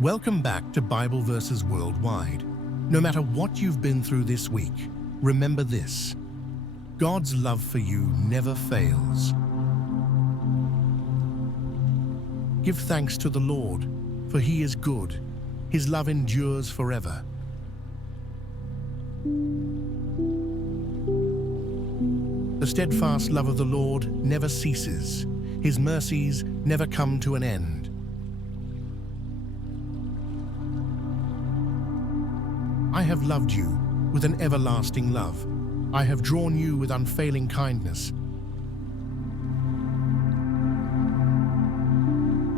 Welcome back to Bible Verses Worldwide. No matter what you've been through this week, remember this: God's love for you never fails. Give thanks to the Lord, for He is good. His love endures forever. The steadfast love of the Lord never ceases. His mercies never come to an end. I have loved you with an everlasting love. I have drawn you with unfailing kindness.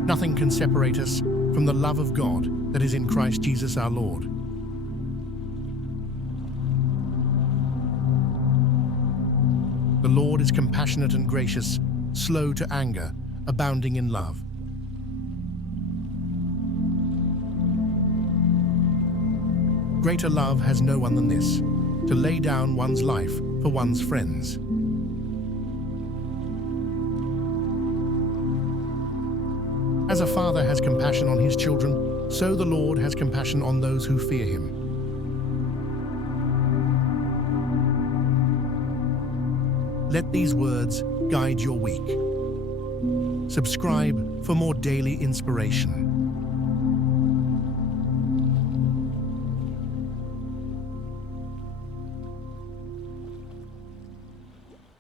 Nothing can separate us from the love of God that is in Christ Jesus our Lord. The Lord is compassionate and gracious, slow to anger, abounding in love. Greater love has no one than this, to lay down one's life for one's friends. As a father has compassion on his children, so the Lord has compassion on those who fear Him. Let these words guide your week. Subscribe for more daily inspiration.